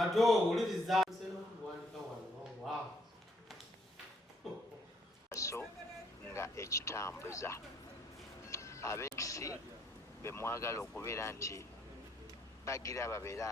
Kato uliriza seno kuwandika wano wow. So nga ekitambuza abekisi bemwagala okubeera nti bagira babeera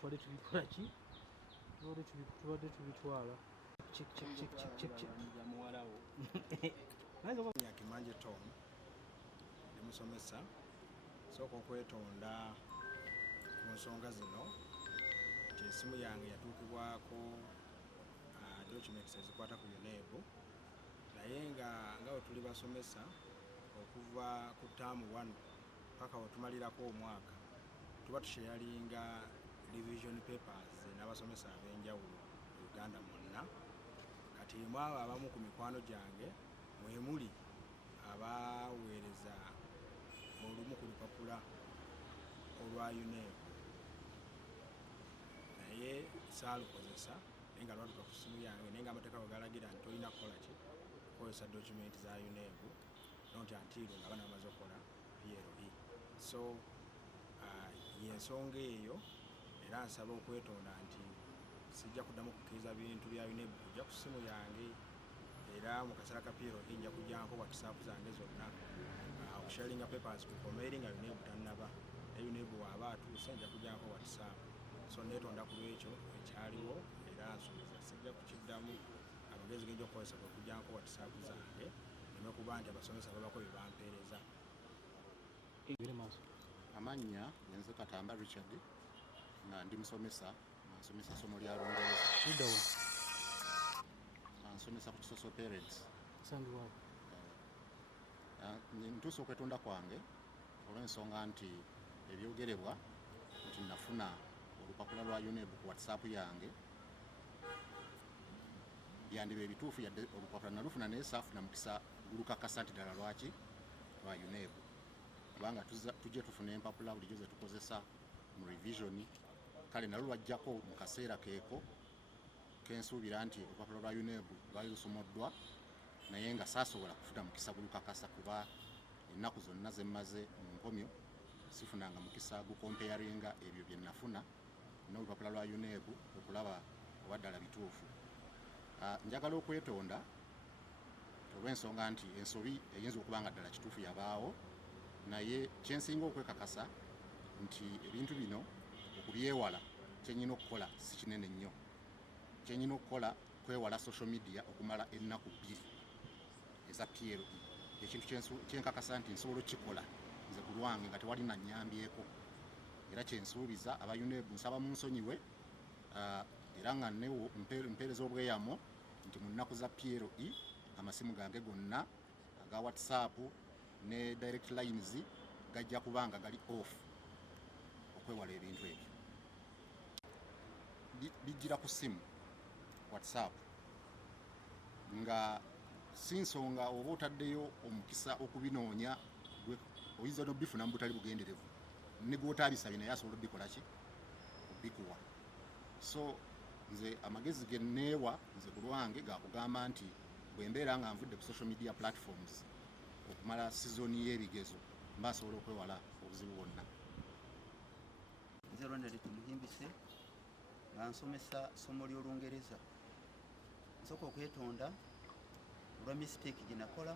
tubadde tubikola ki tubadde tubitwala Kimanje Tom ndi musomesa sooka okwetonda ku nsonga zino nti esimu yange yatuukibwako documents ezikwata ku UNEB naye nga we tuli basomesa okuva ku ttaamu 1 paka wetumalirako omwaka tuba tusharinga revision papers n'abasomesa ab'enjawulo mu Uganda mwonna kati mwabo abamu ku mikwano gyange mwe muli abaweereza olumu ku lupapula olwa UNEB naye saalukozesa naye nga lwatuka ku ssimu yange naye nga amateeka bwe galagira nti tolina kukola ki kukozesa document za UNEB not until nga bana bamaze okukola PLE. So y'ensonga eyo era nsaba okwetonda nti sijja kuddamu kukkiriza bintu bya UNEB kujja ku ssimu yange era mu kaseera ka PLE nja kujjanko WhatsApp zange zonna okusharinga papers ku komeri nga UNEB tannaba ne UNEB waaba atuuse nja kujjanko WhatsApp. So neetonda ku lwekyo ekyaliwo era nsuubiza sijja kukiddamu amagezi genja okukozesa kwe kujjanko WhatsApp zange neme kuba nti abasomesa babako bye bampeereza. Amannya yenze Katamba Richard nga ndi musomesa nsomesa somo lya Lungereza nsomesa ku social parents ntuuse okwetonda kwange olw'ensonga nti ebyogerebwa nti nafuna olupapula lwa UNEB ku WhatsApp yange byandiba ebituufu yadde olupapula nalufuna naye saafuna mukisa gulukakasa nti ddala lwaki lwa UNEB kubanga tujje tufuna empapula bulijjo ze tukozesa mu revision kale nalwo lwajjako mu kaseera keeko kensuubira nti olupapula lwa UNEB lwali lusomoddwa naye nga saasobola kufuna mukisa gulukakasa kuba ennaku zonna ze mmaze mu nkomyo sifunanga mukisa gukompeyaringa ebyo bye nafuna n'olupapula lwa UNEB okulaba oba ddala bituufu. Njagala okwetonda olw'ensonga nti ensobi eyinza okuba nga ddala kituufu yabaawo naye kyensinga okwekakasa nti ebintu bino okubyewala kyenyina okukola si kinene nnyo. Kyenyina okukola kwewala social media okumala ennaku 2 eza PLE. Ekintu kyenkakasa nti nsobola okukikola nze ku lwange nga tewali nannyambyeko era kyensuubiza aba UNEB nsaba munsonyiwe era nga newo mpeereza obweyamo nti mu nnaku za PLE amasimu gange gonna aga WhatsApp ne direct lines gajja kubanga gali off okwewala ebintu ebyo bijjira ku ssimu WhatsApp nga si nsonga oba otaddeyo omukisa okubinoonya oyinza n'obifuna mu butali bugenderevu ne gw'otaabisabye naye asobola obikola ki obikuwa. So nze amagezi ge nneewa nze ku lwange gakugamba nti bwe mbeera nga nvudde ku social media platforms okumala sizoni y'ebigezo mba nsobola okwewala obuzibu bwonna. Nze Ronald Tumuhimbise nga nsomesa ssomo ly'Olungereza. Nsooka okwetonda olwa mistake gye nakola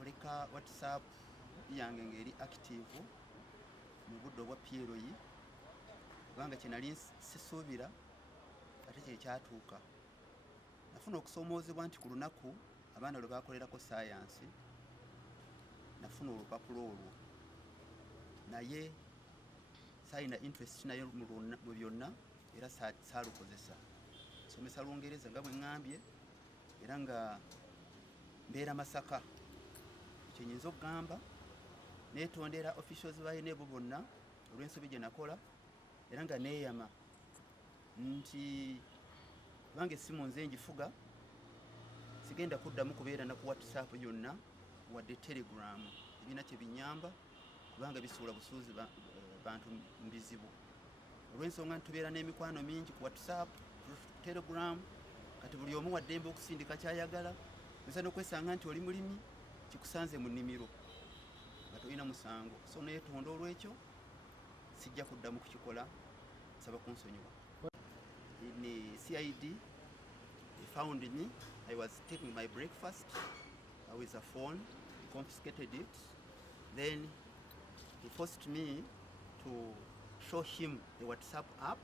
okuleka whatsapp yange ng'eri active mu budde obwa PLE kubanga kye nali sisuubira ate kye kyatuuka. Nafuna okusoomoozebwa nti ku lunaku abaana lwe bakolerako saayansi nafuna olupapulo olwo naye saalina interest naye mu byonna era saalukozesa. Nsomesa Lungereza nga bwe ŋŋambye era nga mbeera Masaka. Ekyo nyinza okugamba neetondera officials ba UNEB bonna olw'ensobi gye nakola era nga neeyama nti kubanga essimu nze ngifuga sigenda kuddamu kubeera na ku WhatsApp yonna wadde Telegram. Ebiina kye binyamba kubanga bisuula busuuzi bantu mu bizibu. Olw'ensonga nti tubeera n'emikwano mingi ku WhatsApp, Telegram, kati buli omu wa ddembe okusindika kyayagala. Oyinza n'okwesanga nti oli mulimi kikusanze mu nnimiro nga tolina musango. So neetonda olw'ekyo sijja kuddamu kukikola, nsaba kunsonyiwa. In CID, they found me. I was taking my breakfast with a phone, confiscated it. Then he forced me to show him the WhatsApp app.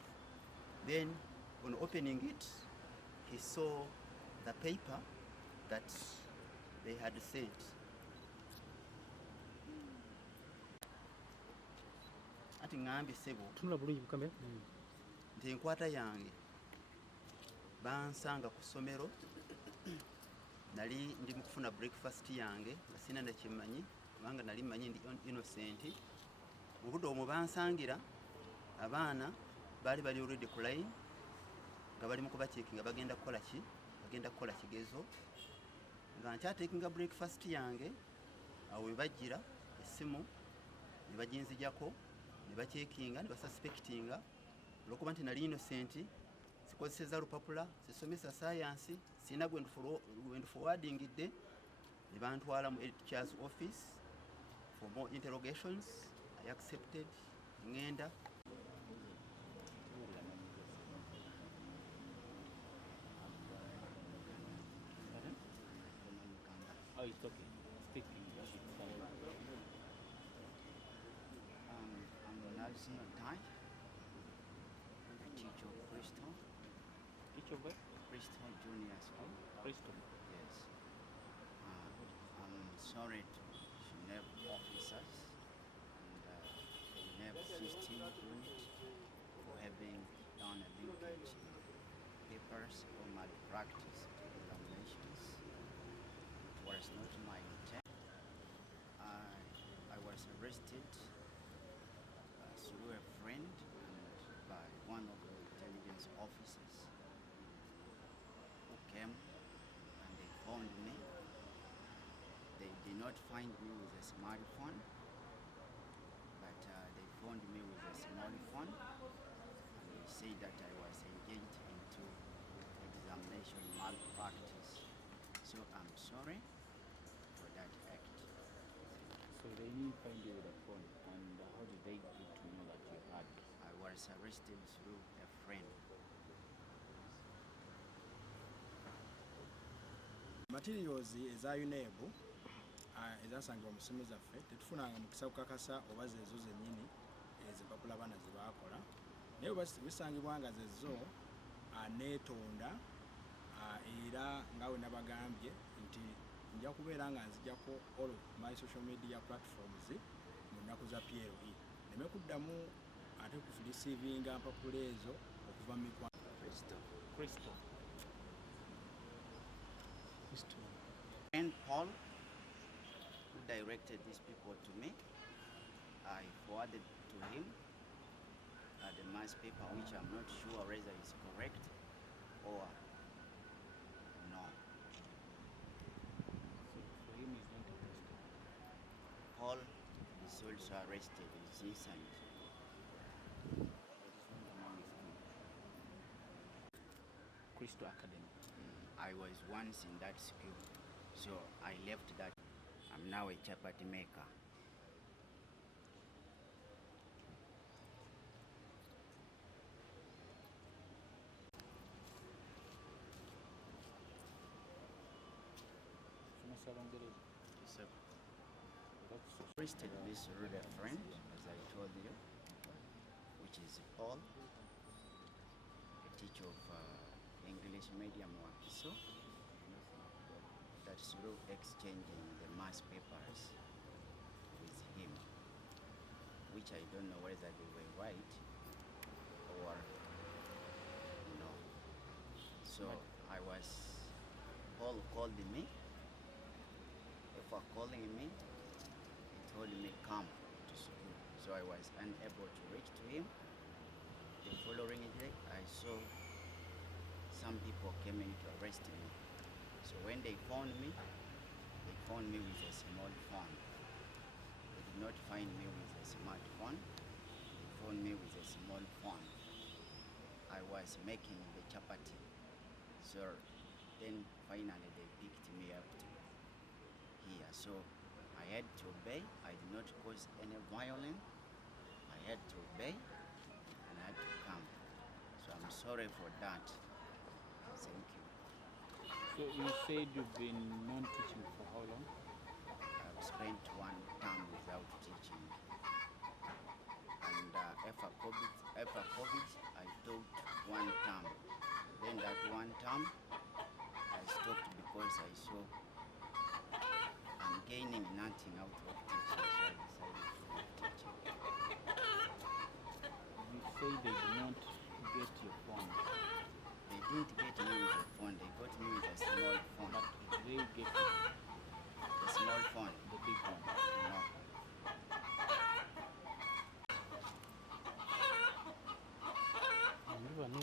Then on opening it, he saw the paper that they had sent. Ati ngambye sebo tunula bulungi bukamera nti enkwata yange bansanga ku ssomero nali ndi mu kufuna breakfast yange nga sina nakyemanyi kubanga nali mmanyi ndi innocent. Mu budde omwo bansangira abaana baali bali already ku line nga bali mu kubaceekinga bagenda kukola kigezo nga nkyateekinga breakfast yange. Awo we bajjira essimu ne baginzijako ne baceekinga ne basuspectinga olwokuba nti nali innocent, sikozeseza lupapula, sisomesa saayansi, sina gwe nduforwardingidde. Ne bantwala mu teacher's office for more interrogations. I accepted ngenda. Oh, it's okay. Speak English. I'm Nelson Otai. I teach at Bristol. Teacher where? Bristol Junior School. Bristol. Yes. I'm sorry to UNEB officers and the UNEB system unit for having done a linkage papers or malpractice examinations. It was not my intent. I was arrested through a friend and by one of the intelligence officers who came and they found me. They did not find me with a smartphone, but they found me with a smartphone and they said that I was engaged into examination malpractice. So I'm sorry for that act. So they didn't find you with a phone, and how did they get to know that you had? I was arrested through a friend. Materials eza UNEB ezasangibwa mu ssimu zaffe tetufunanga mukisa kukakasa oba zezo zennyini ezipapula abaana ze baakola, naye bisangibwa nga zezo neetonda era nga we nabagambye nti nja kubeera nga nzijjako all of my social media platforms mu nnaku za PLE. Neme kuddamu ate kurecevinga mpapula ezo okuva mu mikwano. Crystal. And Paul, who directed these people to me, I forwarded to him the mass paper, which I'm not sure whether it's correct or no. So for him, he's not arrested. Paul is also arrested. He's inside. Crystal Academy. I was once in that school, so I left that. I'm now a chapati maker. Somesa Lungereza. So That's so Arrested this rude friend, as I told you, which is Paul, a teacher of English medium Wakiso, that's through exchanging the mass papers with him, which I don't know whether they were right or no. So I was, Paul called me. For calling me, he told me come to school. So I was unable to reach to him. The following day, I saw some people came in to arrest me. So when they found me with a small phone. They did not find me with a smartphone. They found me with a small phone. I was making the chapati. So then finally they picked me up to here. So I had to obey. I did not cause any violence. I had to obey and I had to come. So I'm sorry for that. Thank you. So you said you've been non-teaching for how long? I've spent 1 term without teaching. And after COVID, I taught 1 term. Then that 1 term, I stopped because I saw I'm gaining nothing out of teaching, so I decided to leave teaching. You say they did not get your phone, They didn't get me with a phone, they got me with a small phone. but they get The small phone, the big one. no.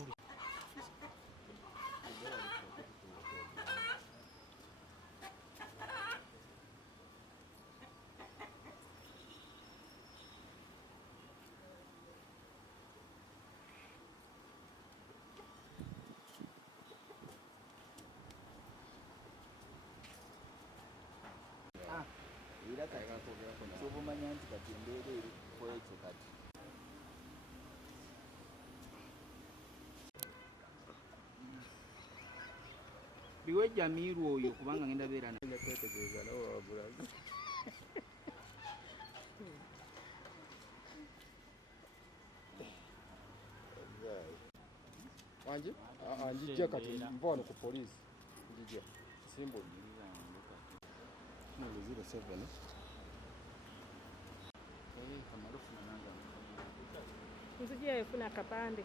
era kati kyobumanya nti kati embeera eri kwekyo kati biwe Jamiru oyo kubanga ngenda beera naye kwetegereza nawe wabulaga Wanji? Njijja kati nva wano ku poliisi. Njijja. Simbo. 07. Nzija efuna akapande.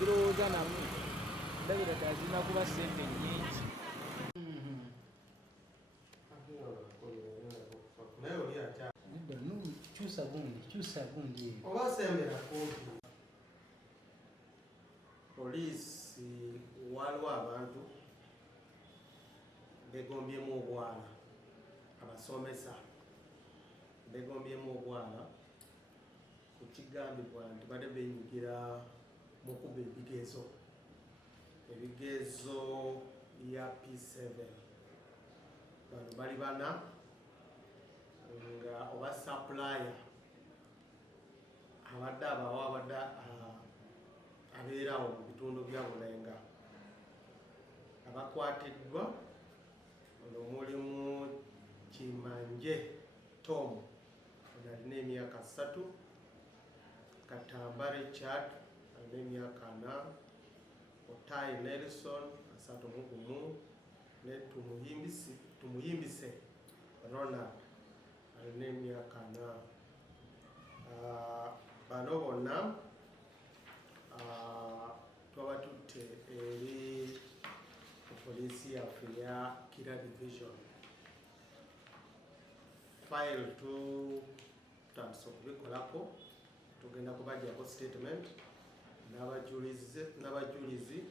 zirowooza namu ndabira ddala zirina kuba ssente nnyingi. Kyusa gundi oba sembera kumpi. Poliisi waliwo abantu begombyemu obwala, abasomesa begombyemu obwala ku kigambibwa nti badde beenyigira mu kuba ebigezo ya P7. Bano bali bana nga oba supplier abadde abawa abadde abeerawo mu bitundu bya Bulenga abakwatiddwa ono mulimu Kimanje Tom alina emyaka 3, Katambare Chad alina emyaka 4, Otai Nelson 31, ne Tumuyimbise Ronald alina emyaka 4. Bano bonna twabatutte eri poliisi yaffe ya Kira Division. File tutandise okubikolako, tugenda kubajjako statement n'abajulizi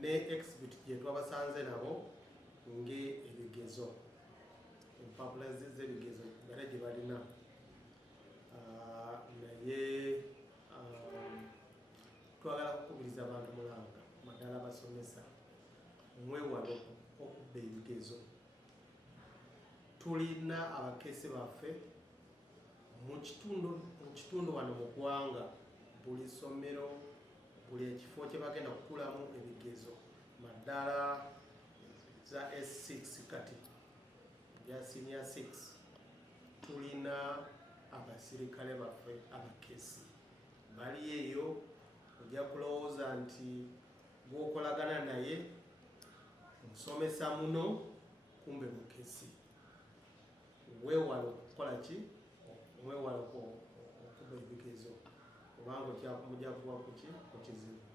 ne exhibit gye twabasanze nabo ng'ebigezo, empapula z'ebigezo ddala gye balina. Naye twagala kukubiriza abantu mulanga madala abasomesa mwewale okubba ebigezo. Tulina abakesi baffe mu kitundu wano mu ggwanga, buli ssomero, buli ekifo kye bagenda kukulamu ebigezo madala za S6 kati ya senior 6 tulina abasirikale baffe abakesi bali eyo. Ojja kulowooza nti gwokolagana naye musomesa muno kumbe mukesi. Weewale okukola ki? Weewale okuba ebigezo kubanga mujja kuba ku kizibu.